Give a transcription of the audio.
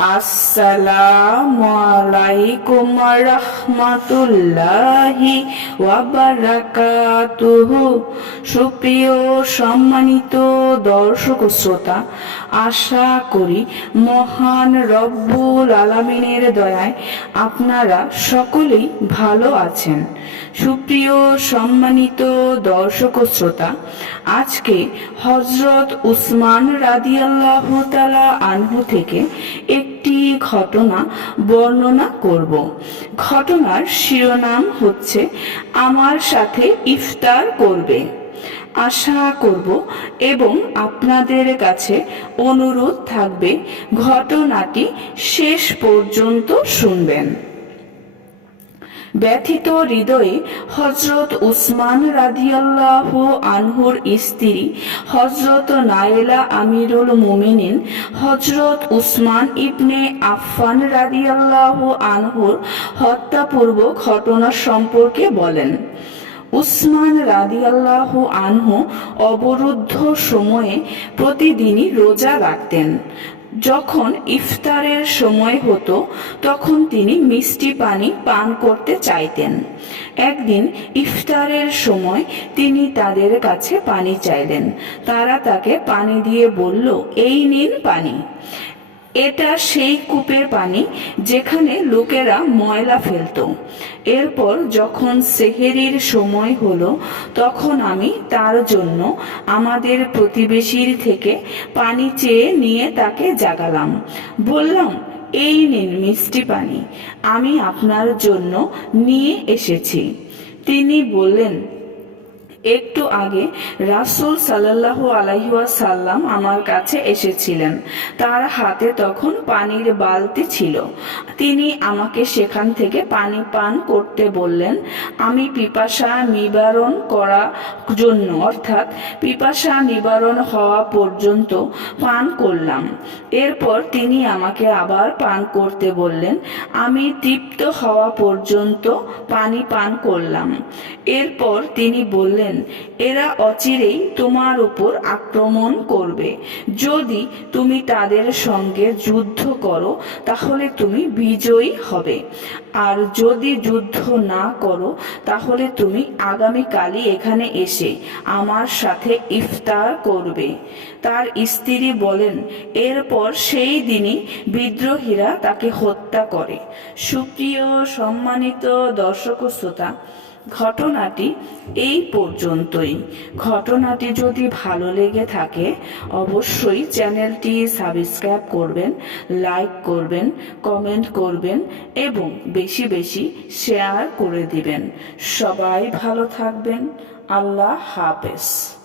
আসসালামু আলাইকুম রাহমাতুল্লাহি ওয়া বারাকাতুহু। সুপ্রিয় সম্মানিত দর্শক শ্রোতা, আশা করি মহান রব্বুল আলামিনের দয়ায় আপনারা সকলেই ভালো আছেন। সুপ্রিয় সম্মানিত দর্শক শ্রোতা, আজকে হযরত উসমান রাদিয়াল্লাহু তাআলা আনহু থেকে একটি ঘটনা বর্ণনা করব। ঘটনার শিরোনাম হচ্ছে আমার সাথে ইফতার করবে। আশা করব এবং আপনাদের কাছে অনুরোধ থাকবে ঘটনাটি শেষ পর্যন্ত শুনবেন। ব্যথিত হৃদয়ে হযরত উসমান রাদিয়াল্লাহু আনহুর স্ত্রী হযরত নাইলা আমিরুল মুমিনিন হযরত উসমান ইবনে আফফান রাদিয়াল্লাহু আনহুর হত্যাপূর্ব ঘটনা সম্পর্কে বলেন। উসমান রাদিয়াল্লাহু আনহু অবরুদ্ধ সময়ে প্রতিদিনই রোজা রাখতেন। যখন ইফতারের সময় হতো তখন তিনি মিষ্টি পানি পান করতে চাইতেন। একদিন ইফতারের সময় তিনি তাদের কাছে পানি চাইলেন। তারা তাকে পানি দিয়ে বলল, এই নিন পানি। এটা সেই কূপের পানি যেখানে লোকেরা ময়লা ফেলত। এরপর যখন সেহেরির সময় হলো তখন আমি তার জন্য আমাদের প্রতিবেশীর থেকে পানি চেয়ে নিয়ে তাকে জাগালাম। বললাম, এই নিন মিষ্টি পানি, আমি আপনার জন্য নিয়ে এসেছি। তিনি বললেন, একটু আগে রাসূল সাল্লাল্লাহু আলাইহি ওয়াসাল্লাম আমার কাছে এসেছিলেন। তার হাতে তখন পানির বালতি ছিল। তিনি আমাকে সেখান থেকে পানি পান করতে বললেন। আমি পিপাসা নিবারণ করার জন্য অর্থাৎ পিপাসা নিবারণ হওয়া পর্যন্ত পান করলাম। এরপর তিনি আমাকে আবার পান করতে বললেন। আমি তৃপ্ত হওয়া পর্যন্ত পানি পান করলাম। এরপর তিনি বললেন, এরা অচিরেই তোমার উপর আক্রমণ করবে। যদি তুমি তাদের সঙ্গে যুদ্ধ করো তাহলে তুমি বিজয়ী হবে, আর যদি যুদ্ধ না করো তাহলে তুমি আগামীকালই এখানে এসে আমার সাথে ইফতার করবে। তার স্ত্রী বলেন, এরপর সেই দিনই বিদ্রোহীরা তাকে হত্যা করে। সুপ্রিয় সম্মানিত দর্শক শ্রোতা, ঘটনাটি এই পর্যন্তই। ঘটনাটি যদি ভালো লেগে থাকে অবশ্যই চ্যানেলটি সাবস্ক্রাইব করবেন, লাইক করবেন, কমেন্ট করবেন এবং বেশি বেশি শেয়ার করে দিবেন। সবাই ভালো থাকবেন। আল্লাহ হাফেজ।